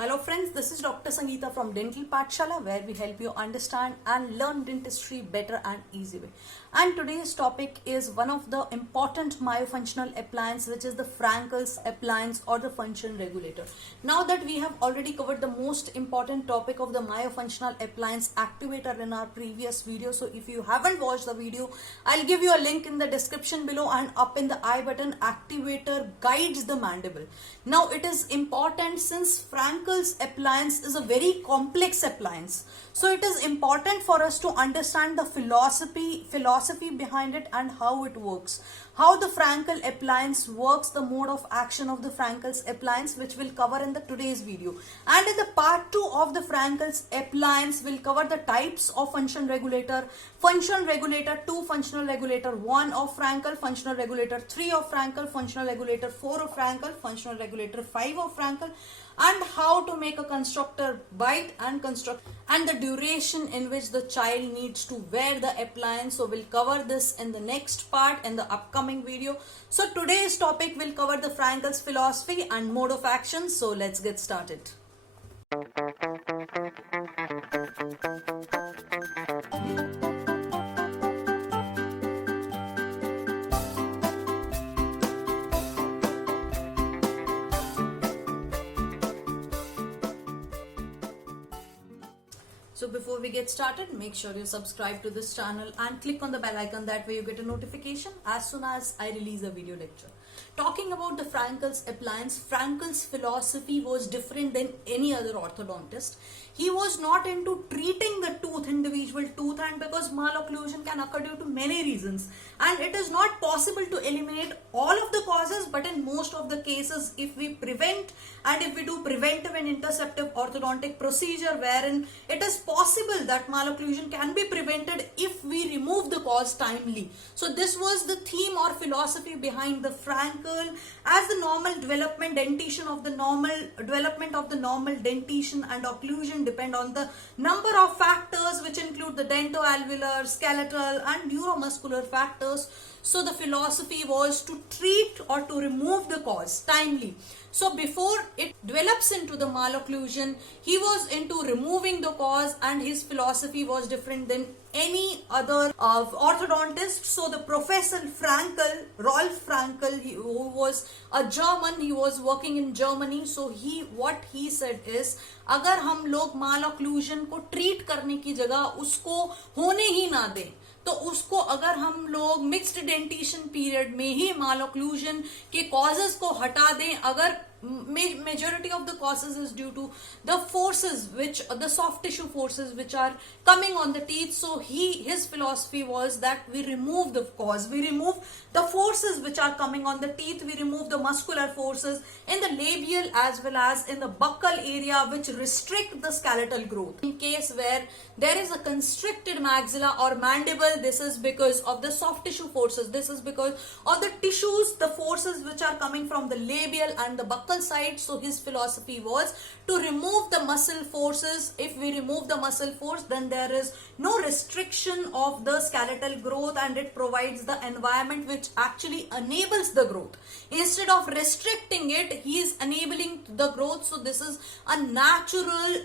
Hello friends, this is Dr. Sangeeta from Dental Pathshala, where we help you understand and learn dentistry better and easy way. And today's topic is one of the important myofunctional appliance, which is the Frankel's appliance or the function regulator. Now that we have already covered the most important topic of the myofunctional appliance activator in our previous video, so if you haven't watched the video, I'll give you a link in the description below, and up in the I button, activator guides the mandible. Now it is important since Frankel's appliance is a very complex appliance. So it is important for us to understand the philosophy behind it and how it works. How the Frankel appliance works, the mode of action of the Frankel's appliance, which we'll cover in the today's video. And in the part 2 of the Frankel's appliance, we'll cover the types of function regulator 2, functional regulator 1 of Frankl, functional regulator 3 of Frankl, functional regulator 4 of Frankl, functional regulator 5 of Frankl, and how to make a constructor bite and construct, and the duration in which the child needs to wear the appliance. So we'll cover this in the next part in the upcoming video. So today's topic will cover the Frankel's philosophy and mode of action. So let's get started. So before we get started, make sure you subscribe to this channel and click on the bell icon. That way you get a notification as soon as I release a video lecture. Talking about the Frankel's appliance, Frankel's philosophy was different than any other orthodontist. He was not into treating the individual tooth, and because malocclusion can occur due to many reasons, and it is not possible to eliminate all of the causes, but in most of the cases, if we prevent and if we do preventive and interceptive orthodontic procedure wherein it is possible that malocclusion can be prevented if we remove the cause timely. So this was the theme or philosophy behind the Frankl, as the normal development dentition of the normal dentition and occlusion depend on the number of factors, which include the dentoalveolar, skeletal and neuromuscular factors. So the philosophy was to treat or to remove the cause timely. So before it develops into the malocclusion, he was into removing the cause, and his philosophy was different than any other orthodontist. So the Professor Frankel, Rolf Frankel, who was a German, he was working in Germany. So what he said is, अगर हम लोग malocclusion को treat करने की जगह उसको होने ही ना दें, तो उसको अगर हम लोग मिक्स्ड डेंटिशन पीरियड में ही malocclusion के causes को हटा दें, अगर majority of the causes is due to the forces, which the soft tissue forces which are coming on the teeth. So his philosophy was that we remove the cause, we remove the forces which are coming on the teeth, we remove the muscular forces in the labial as well as in the buccal area, which restrict the skeletal growth. In case where there is a constricted maxilla or mandible, this is because of the soft tissue forces, this is because of the tissues, the forces which are coming from the labial and the buccal side. So his philosophy was to remove the muscle forces. If we remove the muscle force, then there is no restriction of the skeletal growth, and it provides the environment which actually enables the growth. Instead of restricting it, he is enabling the growth. So this is a natural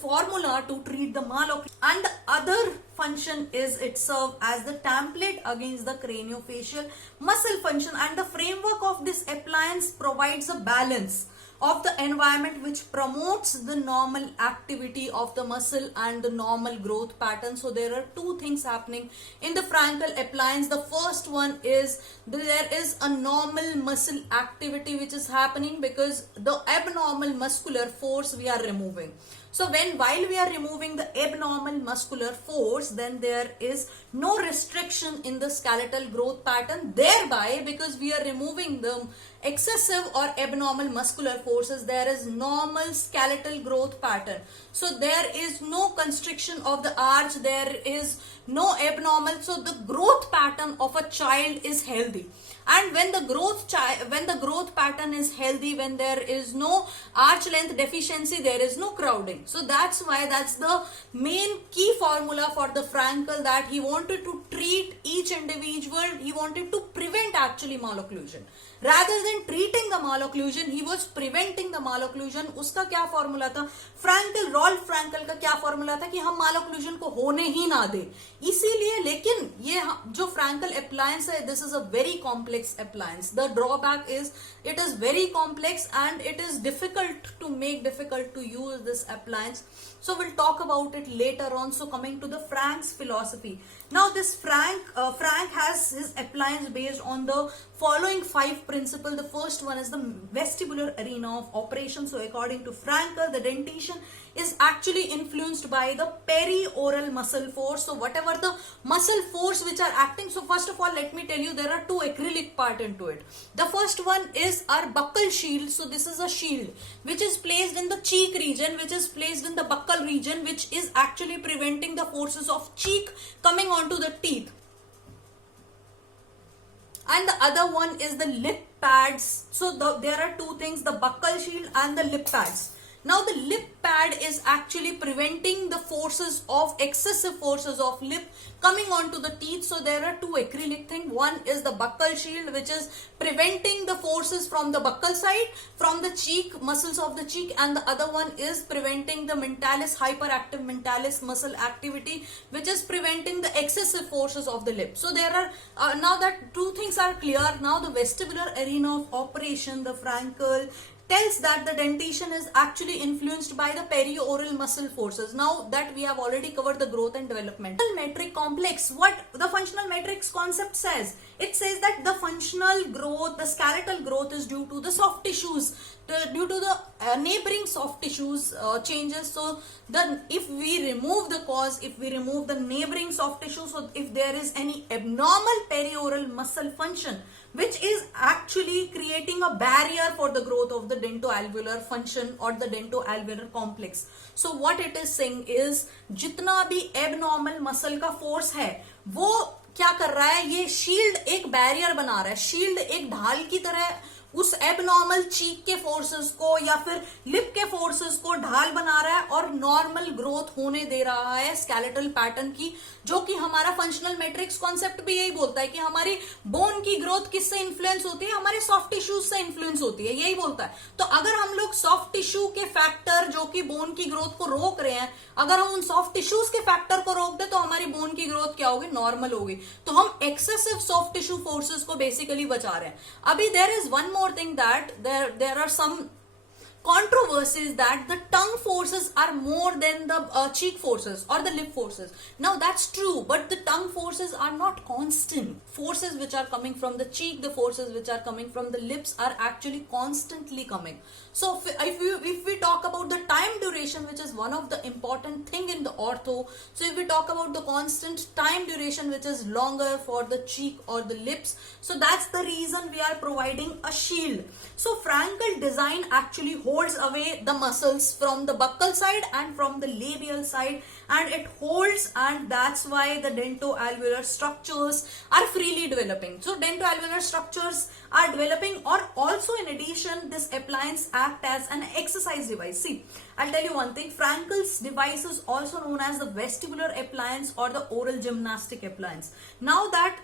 formula to treat the malocclusion. And the other function is it serves as the template against the craniofacial muscle function, and the framework of this appliance provides a balance of the environment which promotes the normal activity of the muscle and the normal growth pattern. So there are two things happening in the Frankel appliance. The first one is there is a normal muscle activity which is happening because the abnormal muscular force we are removing. So while we are removing the abnormal muscular force, then there is no restriction in the skeletal growth pattern. Thereby, because we are removing the excessive or abnormal muscular forces, there is normal skeletal growth pattern. So there is no constriction of the arch, there is no abnormal. So the growth pattern of a child is healthy. And when the growth pattern is healthy, when there is no arch length deficiency, there is no crowding. So that's why that's the main key formula for the Frankl, that he wanted to treat each individual, he wanted to prevent actually malocclusion. rather than treating the malocclusion he was preventing the malocclusion. उसका क्या formula था? Frankel, Rolf Frankel का क्या formula था कि हम malocclusion को होने ही ना दे. इसीलिए, लेकिन ये जो फ्रैंकल अप्लायंस है, this is a very complex appliance. The drawback is it is very complex and it is difficult to use this appliance. So we'll talk about it later on. So coming to the Frank's philosophy. Now this Frank has his appliance based on the following 5 principles. The first one is the vestibular arena of operation. So according to Frankl, the dentition is actually influenced by the perioral muscle force. So whatever the muscle force which are acting. So first of all, let me tell you, there are 2 acrylic part into it. The first one is our buccal shield. So this is a shield which is placed in the cheek region, which is placed in the buccal region, which is actually preventing the forces of cheek coming onto the teeth. And the other one is the lip pads. So there are 2 things, the buccal shield and the lip pads. Now the lip pad is actually preventing the forces of excessive forces of lip coming onto the teeth. So there are 2 acrylic things. One is the buccal shield, which is preventing the forces from the buccal side, from the cheek, muscles of the cheek, and the other one is preventing the mentalis, hyperactive mentalis muscle activity, which is preventing the excessive forces of the lip. So there are, now that 2 things are clear, now the vestibular arena of operation, the Frankl, tells that the dentition is actually influenced by the perioral muscle forces. Now that we have already covered the growth and development. Metric complex, what the functional matrix concept says, it says that the functional growth, the skeletal growth is due to the soft tissues, due to the neighboring soft tissues changes. So then if we remove the cause, if we remove the neighboring soft tissue, so if there is any abnormal perioral muscle function which is actually creating a barrier for the growth of the dentoalveolar function or the dentoalveolar complex. So what it is saying is, जितना भी abnormal muscle का force है, वो क्या कर रहा है, ये शील्ड एक बैरियर बना रहा है, शील्ड एक ढाल की तरह उस एबनॉर्मल चीक के फोर्सेस को या फिर लिप के फोर्सेस को ढाल बना रहा है और नॉर्मल ग्रोथ होने दे रहा है स्केलेटल पैटर्न की, जो कि हमारा फंक्शनल मैट्रिक्स कॉन्सेप्ट भी यही बोलता है कि हमारी बोन की ग्रोथ किससे इन्फ्लुएंस होती है, हमारे सॉफ्ट टिश्यूज से इन्फ्लुएंस होती है, यही बोलता है. तो अगर हम लोग सॉफ्ट टिश्यू के फैक्टर जो कि बोन की ग्रोथ को रोक रहे हैं, अगर हम उन सॉफ्ट टिश्यूज के फैक्टर को रोक दे तो हमारी बोन की ग्रोथ क्या होगी, नॉर्मल होगी. तो हम एक्सेसिव सॉफ्ट टिश्यू फोर्सेस को बेसिकली बचा रहे हैं. अभी there is one more thing that there are some controversies that the tongue forces are more than the cheek forces or the lip forces. Now that's true, but the tongue forces are not constant. Forces which are coming from the cheek, the forces which are coming from the lips are actually constantly coming. So if we talk about the time duration, which is one of the important thing in the ortho, so if we talk about the constant time duration which is longer for the cheek or the lips, so that's the reason we are providing a shield. So Frankl design actually holds away the muscles from the buccal side and from the labial side, and it holds, and that's why the dentoalveolar structures are freely developing. So dentoalveolar structures are developing, or also in addition this appliance act as an exercise device. See, I'll tell you one thing, Frankel's device is also known as the vestibular appliance or the oral gymnastic appliance. Now that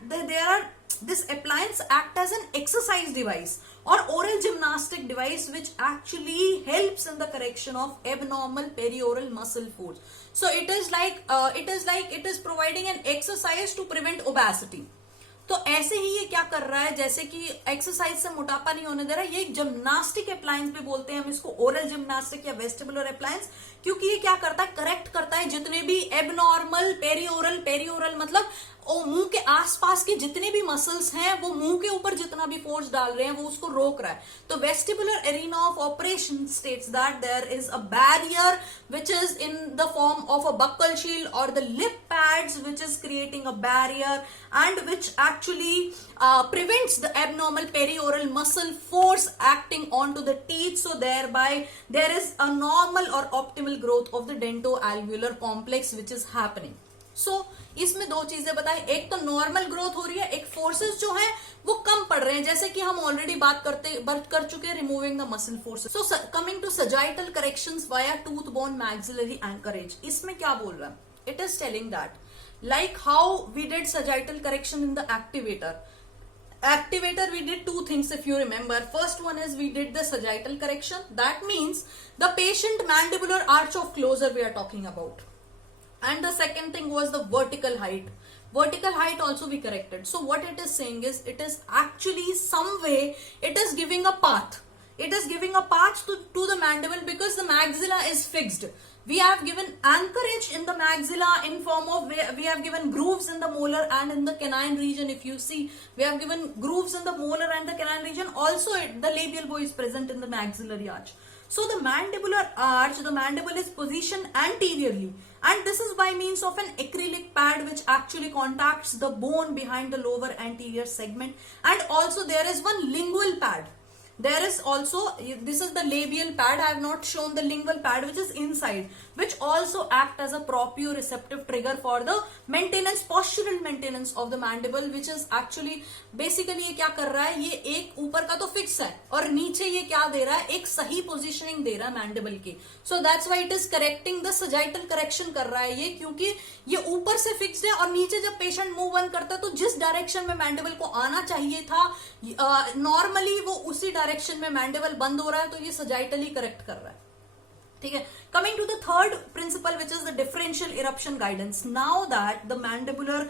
this appliance act as an exercise device or oral gymnastic device which actually helps in the correction of abnormal perioral muscle force. So it is providing an exercise to prevent obesity. तो ऐसे ही ये क्या कर रहा है, जैसे कि exercise से मोटापा नहीं होने दे रहा है, ये जिम्नास्टिक अप्लायंस भी बोलते हैं हम इसको, ओरल जिम्नास्टिक या वेस्टिबुलर अप्लायंस, क्योंकि ये क्या करता है, करेक्ट करता है जितने भी एबनॉर्मल पेरियोरल मतलब मुंह के आसपास के जितने भी मसल्स हैं वो मुंह के ऊपर जितना भी फोर्स डाल रहे हैं वो उसको रोक रहा है. तो vestibular arena of operation states that there is a barrier which is in the form of a buccal shield or the lip pads which is creating a barrier and which actually prevents the abnormal perioral muscle force acting onto the teeth. So thereby there is a normal or optimal growth of the dentoalveolar complex which is happening. So इसमें 2 चीजें बताएं, एक तो normal growth हो रही है, एक forces जो है वो कम पड़ रहे हैं, जैसे कि हम ऑलरेडी बात कर चुके हैं removing the muscle forces. So coming to sagittal corrections via tooth bone maxillary anchorage, इसमें क्या बोल रहा है, it is telling that like how we did sagittal correction in the activator, activator we did two things, if you remember. First one is we did the sagittal correction. That means the patient mandibular arch of closure we are talking about. And the second thing was the vertical height. Vertical height also we corrected. So what it is saying is, it is actually some way, it is giving a path. It is giving a path to the mandible, because the maxilla is fixed. We have given anchorage in the maxilla in form of, we have given grooves in the molar and in the canine region. If you see, we have given grooves in the molar and the canine region. Also, the labial bow is present in the maxillary arch. So the mandibular arch, the mandible is positioned anteriorly, and this is by means of an acrylic pad which actually contacts the bone behind the lower anterior segment. And also there is one lingual pad. There is also, this is the labial pad. I have not shown the lingual pad which is inside, which also act as a proprioceptive trigger for the maintenance, postural maintenance of the mandible, which is actually basically ये क्या कर रहा है, ये एक ऊपर का तो फिक्स है और नीचे ये क्या दे रहा है, एक सही पोजीशनिंग दे रहा है मैंडिबल की. So that's why it is correcting the sagittal correction कर रहा है ये, क्योंकि ये ऊपर से फिक्स्ड है और नीचे जब पेशेंट मुंह बंद करता है तो जिस डायरेक्शन में मैंडिबल को आना चाहिए था नॉर्मली वो उसी डायरेक्शन में मैंडिबल बंद हो रहा है, तो ये सजाइटली करेक्ट कर रहा है. ठीक है. Coming to the third principle, which is the differential eruption guidance. Now that the mandibular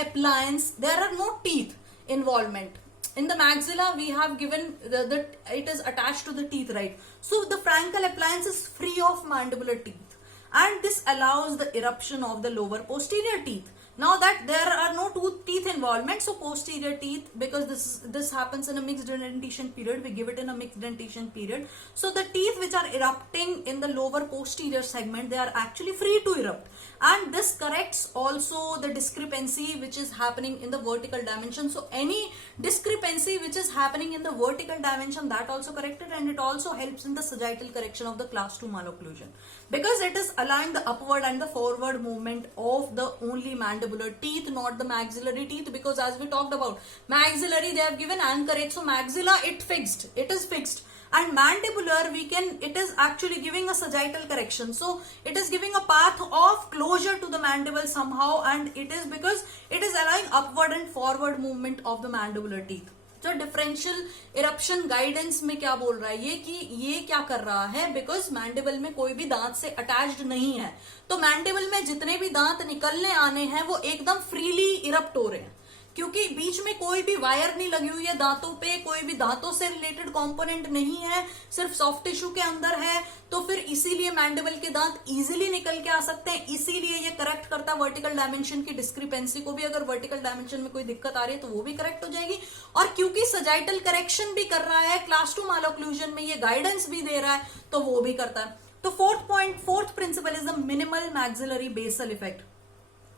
appliance, there are no teeth involvement. In the maxilla, we have given it is attached to the teeth, right? So the Frankel appliance is free of mandibular teeth, and this allows the eruption of the lower posterior teeth. Now that there are no teeth involvement, so posterior teeth, because this happens in a mixed dentition period, we give it in a mixed dentition period. So the teeth which are erupting in the lower posterior segment, they are actually free to erupt. And this corrects also the discrepancy which is happening in the vertical dimension. So any discrepancy which is happening in the vertical dimension, that also corrected, and it also helps in the sagittal correction of the class 2 malocclusion, because it is allowing the upward and the forward movement of the only mandibular teeth, not the maxillary teeth, because as we talked about, maxillary they have given anchorage, so maxilla it is fixed, and mandibular it is actually giving a sagittal correction, so it is giving a path of closure to the mandible somehow, and it is because it is allowing upward and forward movement of the mandibular teeth. तो differential eruption guidance में क्या बोल रहा है ये कि ये क्या कर रहा है, बिकॉज मैंडिबल में कोई भी दांत से अटैच्ड नहीं है, तो मैंडिबल में जितने भी दांत निकलने आने हैं वो एकदम फ्रीली इरप्ट हो रहे हैं, क्योंकि बीच में कोई भी वायर नहीं लगी हुई है दांतों पे, कोई भी दांतों से रिलेटेड कंपोनेंट नहीं है, सिर्फ सॉफ्ट टिश्यू के अंदर है, तो फिर इसीलिए मैंडिबल के दांत इजीली निकल के आ सकते हैं. इसीलिए ये करेक्ट करता है वर्टिकल डायमेंशन की डिस्क्रिपेंसी को भी. अगर वर्टिकल डायमेंशन में कोई दिक्कत आ रही है तो वो भी करेक्ट हो जाएगी, और क्योंकि सजाइटल करेक्शन भी कर रहा है, क्लास 2 मालोक्लूजन में ये गाइडेंस भी दे रहा है, तो वो भी करता है. तो fourth principle is the minimal maxillary basal effect.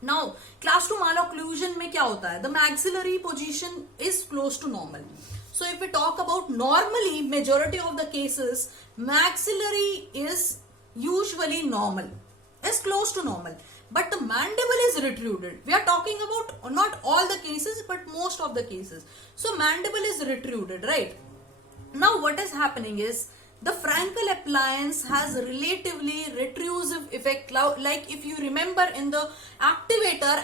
Now, class 2 malocclusion में क्या होता है? The maxillary position is close to normal. So, if we talk about normally, majority of the cases, maxillary is usually normal, is close to normal. But the mandible is retruded. We are talking about not all the cases, but most of the cases. So, mandible is retruded, right? Now, what is happening is, the Frankel appliance has relatively retrusive effect. Like if you remember in the activator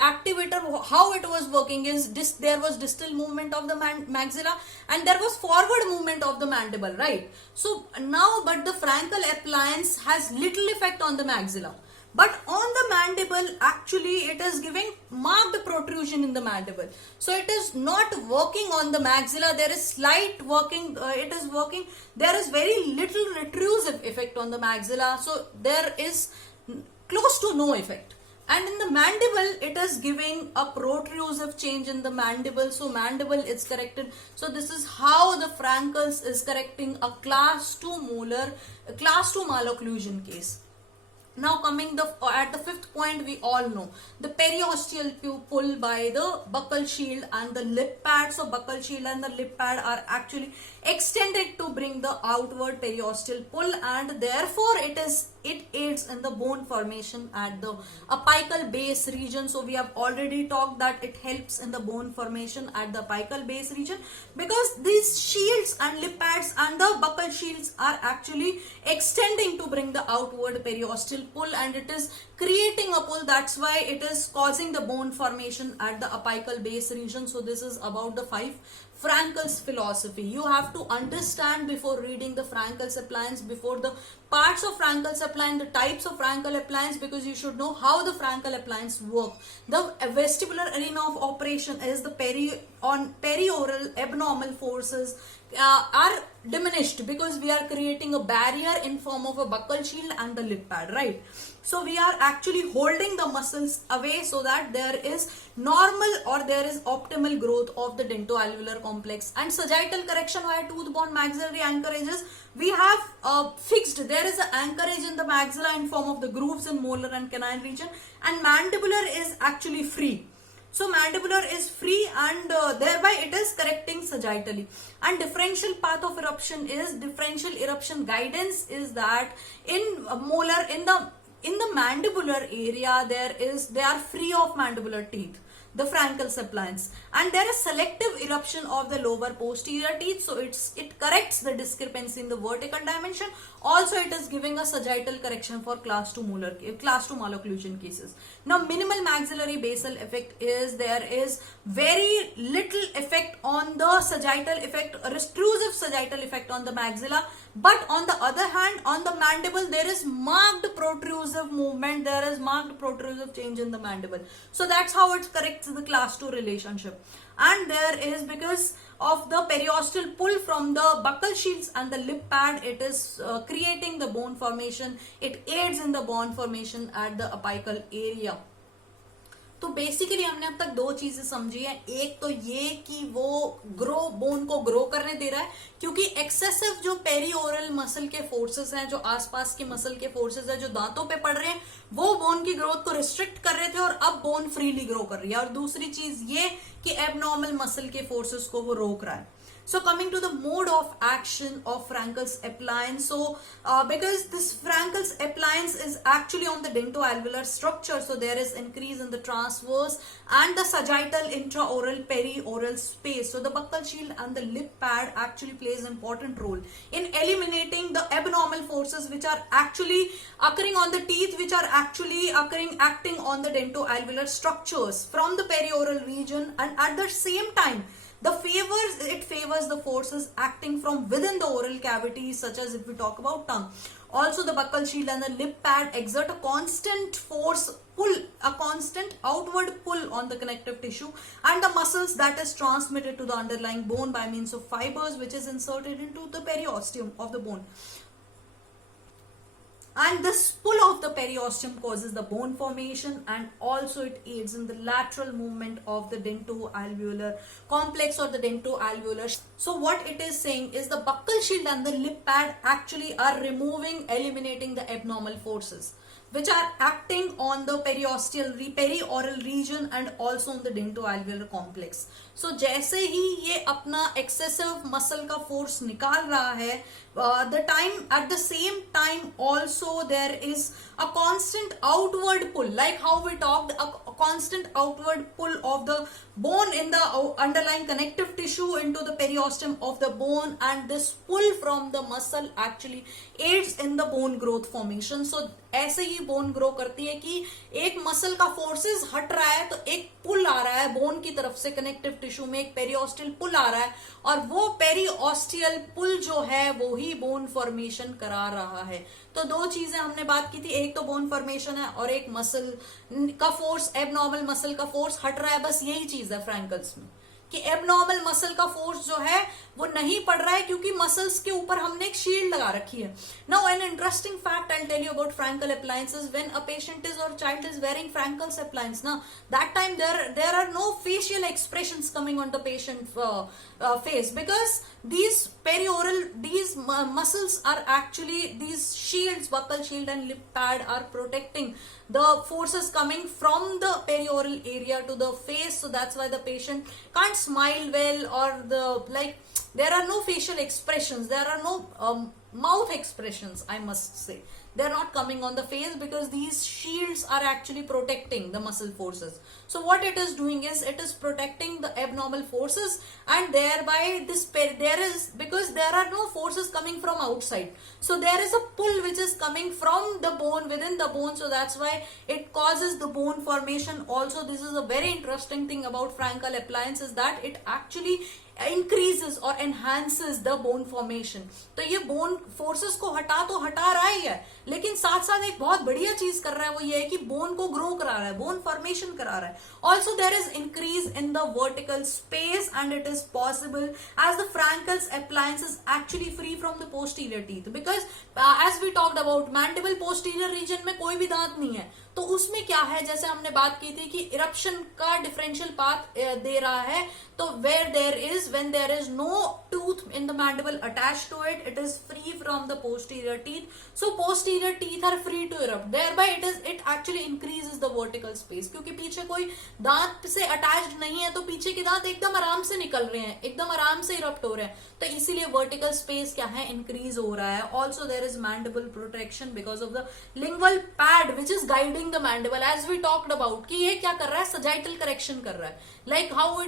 how it was working is there was distal movement of the maxilla and there was forward movement of the mandible, right? So now, but the Frankel appliance has little effect on the maxilla. But on the mandible, actually it is giving marked protrusion in the mandible. So it is not working on the maxilla. There is slight working, there is very little retrusive effect on the maxilla. So there is close to no effect. And in the mandible, it is giving a protrusive change in the mandible. So mandible is corrected. So this is how the Frankels is correcting a class 2 malocclusion case. Now coming at the fifth point, we all know the periosteal pull by the buccal shield and the lip pad. So buccal shield and the lip pad are actually extended to bring the outward periosteal pull, and therefore it aids in the bone formation at the apical base region. So we have already talked that it helps in the bone formation at the apical base region, because these shields and lip pads and the buccal shields are actually extending to bring the outward periosteal pull and it is creating a pull. That's why it is causing the bone formation at the apical base region. So this is about the 5 Frankel's philosophy. You have to understand before reading the Frankel's Appliance, before the parts of Frankel's Appliance, the types of Frankel Appliance, because you should know how the Frankel Appliance work. The vestibular arena of operation is the perioral abnormal forces are diminished because we are creating a barrier in form of a buccal shield and the lip pad, right? So we are actually holding the muscles away so that there is normal or there is optimal growth of the dentoalveolar complex. And sagittal correction via tooth bone maxillary anchorages, we have fixed, there is an anchorage in the maxilla in form of the grooves in molar and canine region, and mandibular is actually free. So mandibular is free and thereby it is correcting sagittally. And differential path of eruption is, differential eruption guidance is that in molar, in the mandibular area, they are free of mandibular teeth, the Frankel's Appliance, and there is selective eruption of the lower posterior teeth, so it corrects the discrepancy in the vertical dimension. Also it is giving a sagittal correction for class 2 malocclusion cases. Now minimal maxillary basal effect is, there is very little effect on the sagittal effect, retrusive sagittal effect on the maxilla, but on the other hand on the mandible there is marked protrusive movement, there is marked protrusive change in the mandible. So that's how it corrects the class 2 relationship. And there is, because of the periosteal pull from the buccal shields and the lip pad, it is creating the bone formation, it aids in the bone formation at the apical area. तो basically हमने अब तक 2 चीजें समझी है. एक तो ये कि वो बोन को ग्रो करने दे रहा है, क्योंकि एक्सेसिव जो पेरीओरल मसल के फोर्सेस हैं, जो आसपास के मसल के फोर्सेस हैं जो दांतों पे पड़ रहे हैं, वो बोन की ग्रोथ को रिस्ट्रिक्ट कर रहे थे और अब बोन फ्रीली ग्रो कर रही है. और दूसरी चीज ये कि एबनॉर्मल मसल के फोर्सेस को वो रोक रहा है. So coming to the mode of action of Frankel's Appliance. So because this Frankel's Appliance is actually on the dentoalveolar structure, so there is increase in the transverse and the sagittal intraoral perioral space. So the buccal shield and the lip pad actually plays an important role in eliminating the abnormal forces which are actually occurring on the teeth, which are actually acting on the dentoalveolar structures from the perioral region, and at the same time it favors the forces acting from within the oral cavity, such as if we talk about tongue. Also the buccal shield and the lip pad exert a constant force pull, a constant outward pull on the connective tissue and the muscles that is transmitted to the underlying bone by means of fibers which is inserted into the periosteum of the bone. And this pull of the periosteum causes the bone formation, and also it aids in the lateral movement of the dentoalveolar complex or the dentoalveolar. So what it is saying is the buccal shield and the lip pad actually are eliminating the abnormal forces which are acting on the perioral region and also on the dentoalveolar complex. So जैसे ही ये अपना excessive muscle का force निकाल रहा है, at the same time also there is a constant outward pull, like how we talked, a constant outward pull of the bone in the underlying connective tissue into the periosteum of the bone, and this pull from the muscle actually aids in the bone growth formation. So ऐसे ही bone grow करती है कि एक muscle का forces हट रहा है तो एक पुल आ रहा है बोन की तरफ से, कनेक्टिव टिश्यू में एक पेरियोस्टियल पुल आ रहा है, और वो पेरियोस्टियल पुल जो है वो ही बोन फॉर्मेशन करा रहा है. तो 2 चीजें हमने बात की थी, एक तो बोन फॉर्मेशन है और एक मसल का फोर्स, एबनॉर्मल मसल का फोर्स हट रहा है. बस यही चीज है फ्रैंकल्स में कि एबनॉर्मल मसल का फोर्स जो है वो नहीं पड़ रहा है क्योंकि मसल्स के ऊपर हमने एक शील्ड लगा रखी है. Now an interesting fact I will tell you about Frankel appliances. When a patient is और child is wearing Frankel's appliance, ना that time there are no facial expressions coming on the patient face, because these muscles are actually, these shields, buccal shield and lip pad, are protecting the forces coming from the perioral area to the face. So that's why the patient can't smile well, or there are no facial expressions, there are no mouth expressions, I must say. They're not coming on the face because these shields are actually protecting the muscle forces. So what it is doing is it is protecting the abnormal forces, and thereby because there are no forces coming from outside, so there is a pull which is coming from the bone, within the bone, so that's why it causes the bone formation. Also, this is a very interesting thing about Frankel Appliance, is that it actually increases or enhances the bone formation. तो ये bone forces को हटा रहा ही है, लेकिन साथ साथ एक बहुत बढ़िया चीज कर रहा है, वो ये है कि bone को grow करा रहा है, bone formation करा रहा है. Also there is increase in the vertical space, and it is possible as the Frankel's appliance is actually free from the posterior teeth, because as we talked about mandible posterior region में कोई भी दांत नहीं है, तो उसमें क्या है, जैसे हमने बात की थी कि इरप्शन का डिफरेंशियल पाथ दे रहा है, तो when there is no tooth in the mandible attached to it, it is free from the posterior teeth, so posterior teeth are free to erupt, thereby it actually increases the vertical space, क्योंकि पीछे कोई दांत से attached नहीं है, तो पीछे के दांत एकदम आराम से निकल रहे हैं, एकदम आराम से इरप्ट हो रहे हैं, तो इसीलिए वर्टिकल स्पेस क्या है, इंक्रीज हो रहा है. Also there is mandible protection because of the lingual pad which is guiding the mandible, as we talked about कि ये क्या कर रहा है, सजाइटल करेक्शन कर रहा है, like how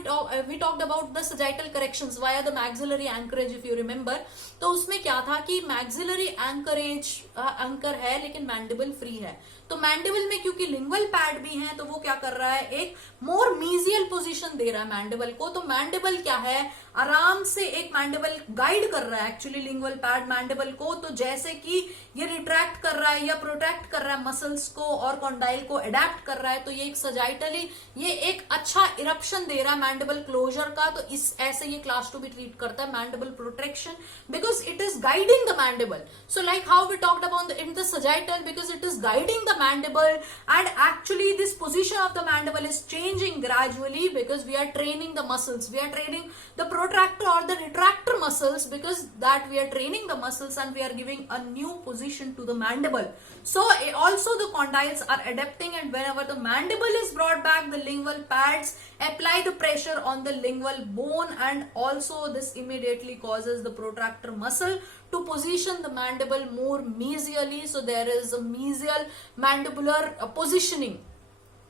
we talked about the sagittal corrections via the maxillary anchorage, if you remember. तो उसमें क्या था कि मैक्सिलरी एंकरेज एंकर है लेकिन मैंडिबल फ्री है, तो मैंडिबल में क्योंकि लिंगुअल पैड भी है, तो वो क्या कर रहा है, एक मोर मीजियल पोजीशन दे रहा है मैंडिबल को. तो मैंडिबल क्या है, आराम से एक मैंडिबल गाइड कर रहा है एक्चुअली लिंगुअल पैड मैंडिबल को, तो जैसे कि ये रिट्रैक्ट कर रहा है या प्रोटेक्ट कर रहा है मसल्स को और कॉन्डाइल को अडेप्ट कर रहा है, तो ये एक सजाइटली ये एक अच्छा इरप्शन दे रहा है मैंडिबल क्लोजर का. तो इस ऐसे ये क्लास 2 भी ट्रीट करता है mandible protection, because it is guiding the mandible. So like how we talked about in the sagittal, because it is guiding the mandible, and actually this position of the mandible is changing gradually because we are training the muscles, we are training the protractor or the retractor muscles, because that we are training the muscles and we are giving a new position to the mandible. So also the condyles are adapting, and whenever the mandible is brought back, the lingual pads apply the pressure on the lingual bone, and also this immediately causes the protractor muscle to position the mandible more mesially. So there is a mesial mandibular positioning,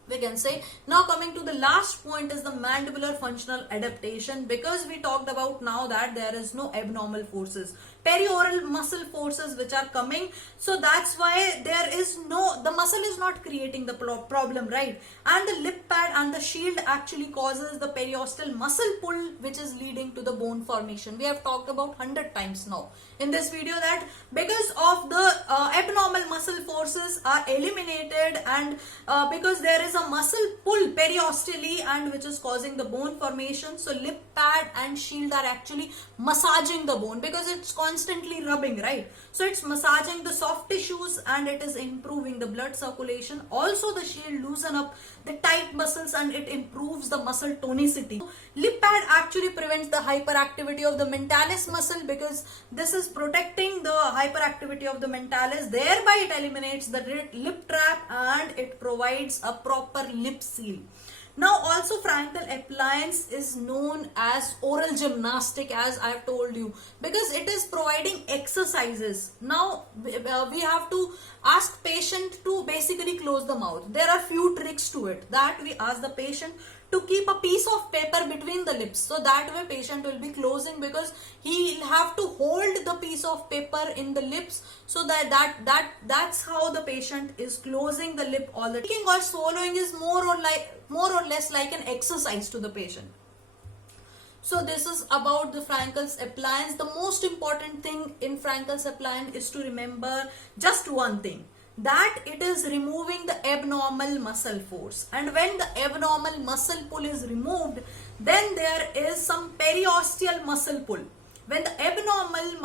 we can say. Now coming to the last point is the mandibular functional adaptation, because we talked about now that there is no abnormal forces, perioral muscle forces which are coming, so that's why there is no, the muscle is not creating the problem, right? And the lip pad and the shield actually causes the periosteal muscle pull, which is leading to the bone formation. We have talked about 100 times now in this video that because of the abnormal muscle forces are eliminated, and because there is a muscle pull periosteally and which is causing the bone formation, so lip pad and shield are actually massaging the bone because it's constantly rubbing, right? So it's massaging the soft tissues and it is improving the blood circulation. Also the shield loosen up the tight muscles and it improves the muscle tonicity. Lip pad actually prevents the hyperactivity of the mentalis muscle, because this is protecting the hyperactivity of the mentalis, thereby it eliminates the lip trap and it provides a proper lip seal. Now also Frankel Appliance is known as oral gymnastic, as I have told you, because it is providing exercises. Now we have to ask patient to basically close the mouth. There are few tricks to it, that we ask the patient to keep a piece of paper between the lips, so that way patient will be closing, because he will have to hold the piece of paper in the lips, so that's how the patient is closing the lip all the time. Speaking or swallowing is more or less like an exercise to the patient. So this is about the Frankel's Appliance. The most important thing in Frankel's Appliance is to remember just one thing, that it is removing the abnormal muscle force, and when the abnormal muscle pull is removed, then there is some periosteal muscle pull. When the abnormal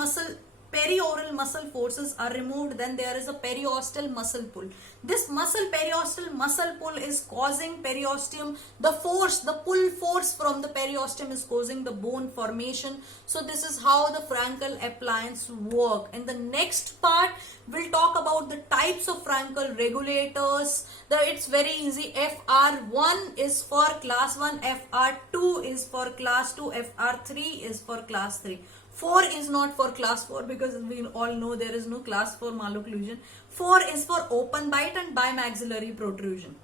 perioral muscle forces are removed, then there is a periosteal muscle pull. This periosteal muscle pull is causing periosteum, the pull force from the periosteum is causing the bone formation. So this is how the Frankel Appliance work. In the next part, we'll talk about the types of Frankel regulators. It's very easy. FR1 is for class 1, FR2 is for class 2, FR3 is for class 3. 4 is not for class 4 because we all know there is no class for malocclusion. 4 is for open bite and bimaxillary protrusion.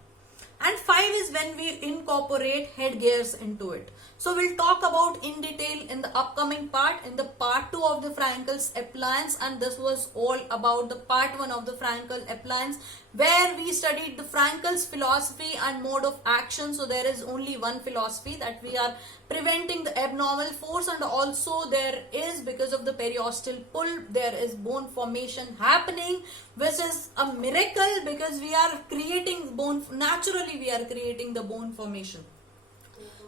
And 5 is when we incorporate headgears into it. So we'll talk about in detail in the upcoming part, in the part 2 of the Frankel's Appliance, and this was all about the part 1 of the Frankel Appliance, where we studied the Frankel's philosophy and mode of action. So there is only one philosophy, that we are preventing the abnormal force, and also there is, because of the periosteal pull, there is bone formation happening, which is a miracle because we are creating bone, naturally we are creating the bone formation.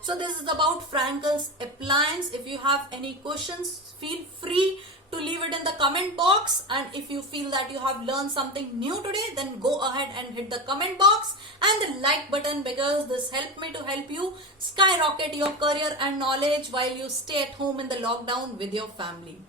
So this is about Frankel's Appliance. If you have any questions, feel free to leave it in the comment box, and if you feel that you have learned something new today, then go ahead and hit the comment box and the like button, because this helped me to help you skyrocket your career and knowledge while you stay at home in the lockdown with your family.